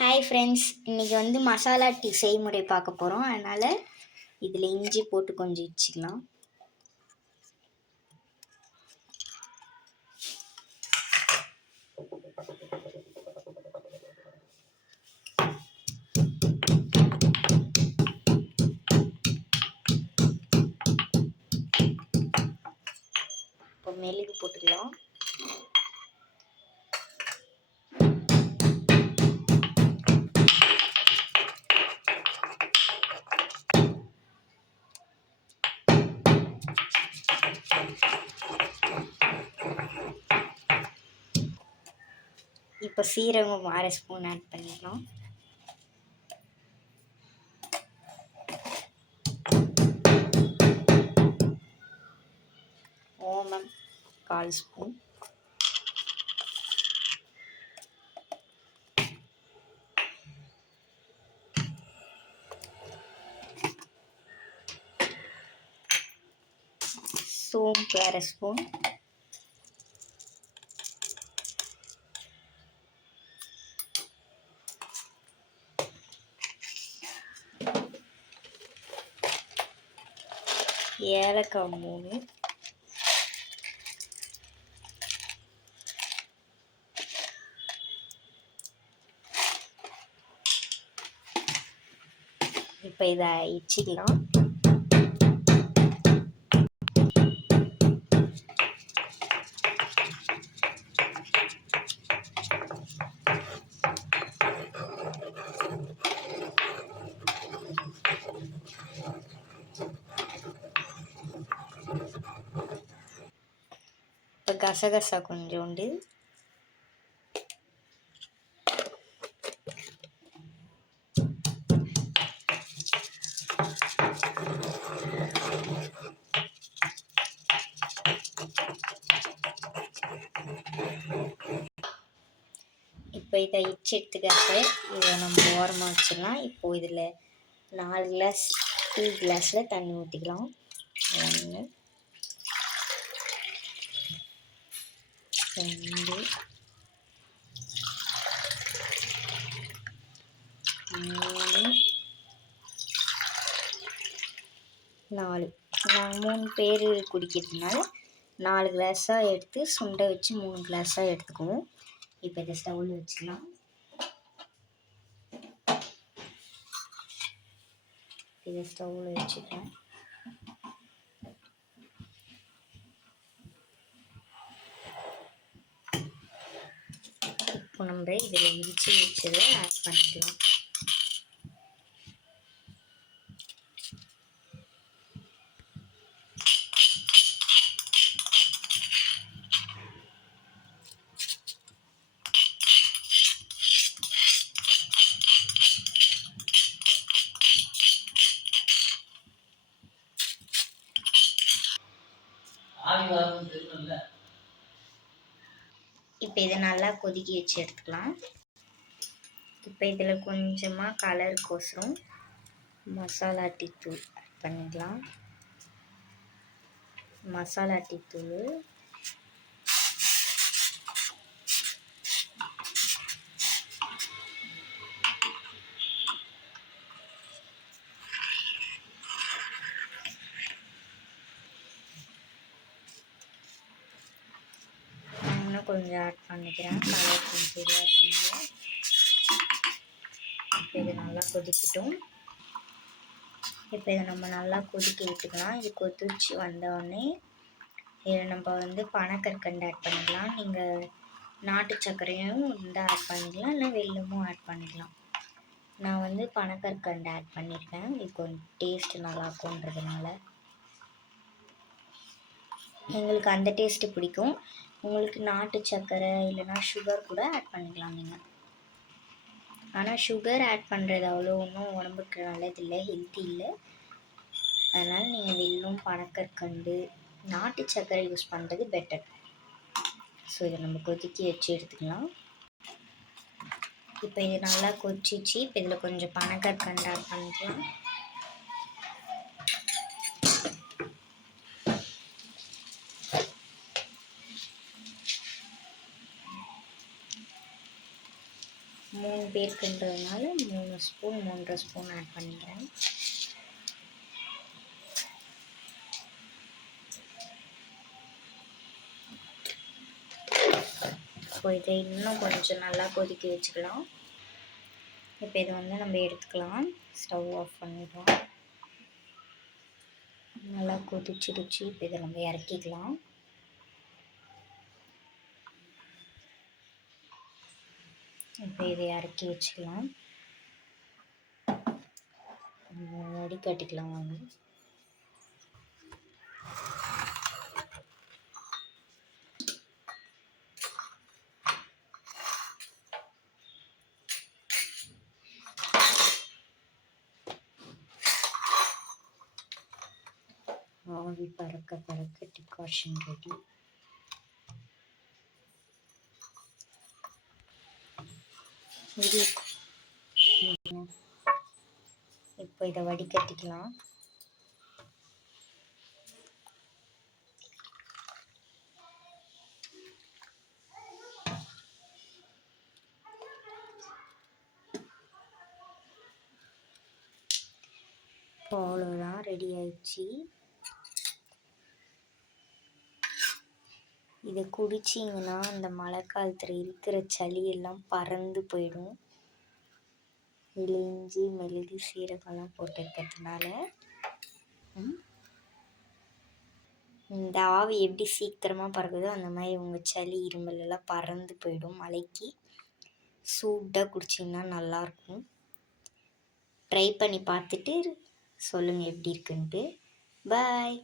Hi friends, இன்றைக்கி வந்து masala tea செய்முறை பார்க்க போகிறோம். அதனால் இதில் இஞ்சி போட்டு கொஞ்சம் இடிச்சிக்கலாம். இப்போ மெழுகு போட்டுக்கலாம். இப்போ சீரகம் 1/2 ஸ்பூன் ஆட் பண்ணிடலாம். ஓமம் 1/4 ஸ்பூன். சோம்பு 1/2 ஸ்பூன். ஏலக்காய் 3. இப்போ இதை இடிச்சிக்கலாம். இப்போ கசகசா கொஞ்சோண்டு, இப்போ இதை இடிச்சு எடுத்துக்காக்க இதை நம்ம ஓரமாக வச்சிடலாம். இப்போது இதில் 4 கிளாஸ் டீ கிளாஸில் தண்ணி ஊற்றிக்கலாம். 1 2 3 4. நான் 3 பேர் குடிக்கிறதுனால 4 கிளாஸாக எடுத்து சுண்டை வச்சு 3 கிளாஸாக எடுத்துக்குவோம். இப்போ இதை ஸ்டவ்வில் வச்சுக்கலாம். இதை ஸ்டவ்வில் வச்சுக்கலாம். இப்போ நம்ம இதில் இடித்து வச்சதை ஆட் பண்ணிக்கலாம். இப்போ இதை நல்லா கொதிக்க வச்சு எடுத்துக்கலாம். இப்போ இதில் கொஞ்சமாக கலருக்கோசரம் மசாலா டீ தூள் ஆட் பண்ணிடலாம். மசாலா டீ தூள் கொஞ்சம் ஆட் பண்ணிக்கிறேன். கலர் கொஞ்சம் இதாக. இப்போ இது நல்லா கொதிக்கட்டும். இப்போ இதை நம்ம நல்லா கொதிக்க விட்டுக்கலாம். இது கொதிச்சு வந்தோடனே இதில் நம்ம வந்து பனக்கற்கண்டு ஆட் பண்ணிக்கலாம். நீங்கள் நாட்டு சர்க்கரையும் ஆட் பண்ணிக்கலாம், இல்லை வெல்லமும் ஆட் பண்ணிக்கலாம். நான் வந்து பனக்கற்கண்டு ஆட் பண்ணியிருக்கேன். இது கொஞ்சம் டேஸ்ட்டு நல்லாயிருக்குன்றதுனால. எங்களுக்கு அந்த டேஸ்ட்டு பிடிக்கும். உங்களுக்கு நாட்டு சர்க்கரை இல்லைனா சுகர் கூட ஆட் பண்ணிக்கலாம் நீங்கள். ஆனால் சுகர் ஆட் பண்ணுறது அவ்வளோ ஒன்றும் உடம்புக்கு நல்லதில்லை, ஹெல்த்தி இல்லை. அதனால் நீங்கள் வெல்லம், பனக்கற்கண்டு, நாட்டு சர்க்கரை யூஸ் பண்ணுறது பெட்டர். ஸோ இதை நம்ம கொதிக்க வச்சு எடுத்துக்கலாம். இப்போ இது நல்லா கொதிச்சிச்சு. இப்போ இதில் கொஞ்சம் பனக்கற்கண்டு ஆட் பண்ணிக்கலாம். 3 பேருக்குன்றதுனால 3 ஸ்பூன் 3.5 ஸ்பூன் ஆட் பண்ணிக்கிறேன். இப்போ இதை இன்னும் கொஞ்சம் நல்லா கொதிக்க வச்சுக்கலாம். இப்போ இதை நம்ம எடுத்துக்கலாம். ஸ்டவ் ஆஃப் பண்ணிடலாம். நல்லா கொதிச்சிடுச்சு. இப்போ இதை நம்ம இறக்கிக்கலாம். இப்போ இதை இறக்கி வச்சுக்கலாம். வடிகட்டிக்கலாம் வாங்க. ஆவி பறக்க பறக்க டிகாஷன் ரெடி. இப்போ இதை வடிகட்டிக்கலாம். அவ்வளோதான், ரெடி ஆயிடுச்சு. இதை குடிச்சிங்கன்னா அந்த மழை காலத்தில் இருக்கிற சளியெல்லாம் பறந்து போயிடும். இதில் இஞ்சி மிளகு சீரகம்லாம் போட்டுருக்கிறதுனால இந்த ஆவி எப்படி சீக்கிரமாக பறக்குதோ அந்த மாதிரி உங்கள் சளி இருமல் எல்லாம் பறந்து போயிடும். மழைக்கு சூடாக குடிச்சிங்கன்னா நல்லாயிருக்கும். ட்ரை பண்ணி பார்த்துட்டு சொல்லுங்கள் எப்படி இருக்குன்ட்டு. பாய்.